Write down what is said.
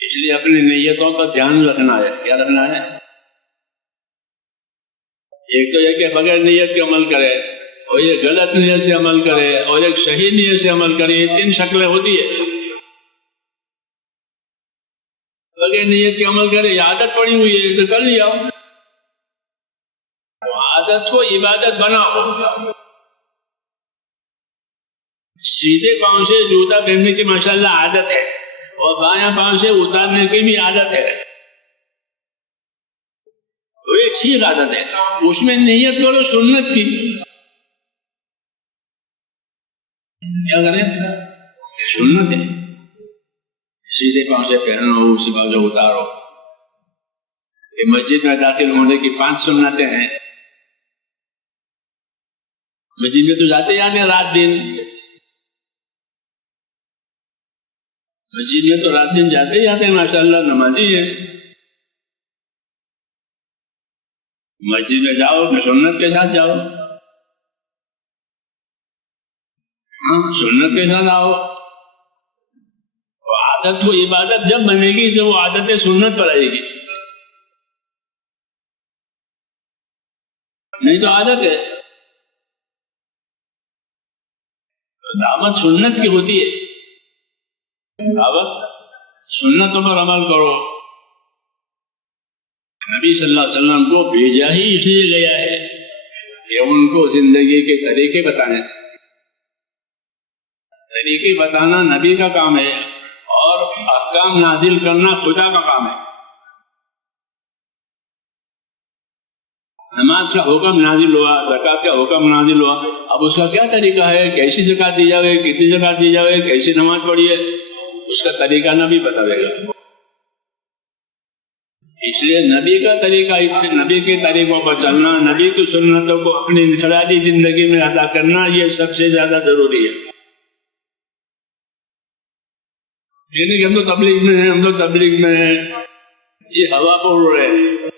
اس لیے اپنی نیتوں پر دھیان رکھنا ہے. کیا رکھنا ہے؟ ایک تو یہ کہ بغیر نیت کے عمل کرے، اور یہ غلط نیت سے عمل کرے، اور ایک صحیح نیت سے عمل کرے. یہ تین شکلیں ہوتی ہے. بغیر نیت کے عمل کرے، یہ عادت پڑی ہوئی ہے تو کر لیا. عادت کو عبادت بناؤ. سیدھے پاؤں سے جوتا پہننے کی ماشاءاللہ عادت ہے، اور بایاں پاؤں سے اتارنے کی بھی عادت ہے. وہ ایک ٹھیک عادت ہے. اس میں نیت کرو سنت کی. کیا کریں؟ سنت ہے. سیدھے پاؤں سے پہنو، اسی پاؤں سے اتارو. مسجد میں داخل ہونے کی 5 سنتیں ہیں. مسجد میں تو جاتے ہیں رات دن. مسجد میں تو رات دن جاتے ہیں ماشاءاللہ، نمازی ہیں. مسجد میں جاؤ کہ سنت کے ساتھ جاؤ. سنت کے ساتھ آؤ. عادت کو عبادت جب بنے گی جب وہ عادت سنت پر آئے گی، نہیں تو عادت ہے. دعوت سنت کی ہوتی ہے. دعوت سنتوں پر عمل کرو. نبی صلی اللہ علیہ وسلم کو بھیجا ہی اس لیے گیا ہے کہ ان کو زندگی کے طریقے بتائیں. طریقے بتانا نبی کا کام ہے، اور احکام نازل کرنا خدا کا کام ہے. نماز کا حکم نازل ہوا، زکوٰۃ کا حکم نازل ہوا. اب اس کا کیا طریقہ ہے، کیسی زکوٰۃ دی جائے، کتنی زکوٰۃ دی جائے، کیسی نماز پڑھی ہے، اس کا طریقہ نبی بتائے گا. اس لیے نبی کا طریقہ، نبی کے طریقوں پر چلنا، نبی کی سنتوں کو اپنی انفرادی زندگی میں ادا کرنا، یہ سب سے زیادہ ضروری ہے. یعنی کہ ہم تو تبلیغ میں ہیں، یہ ہوا پر اڑ رہے ہیں.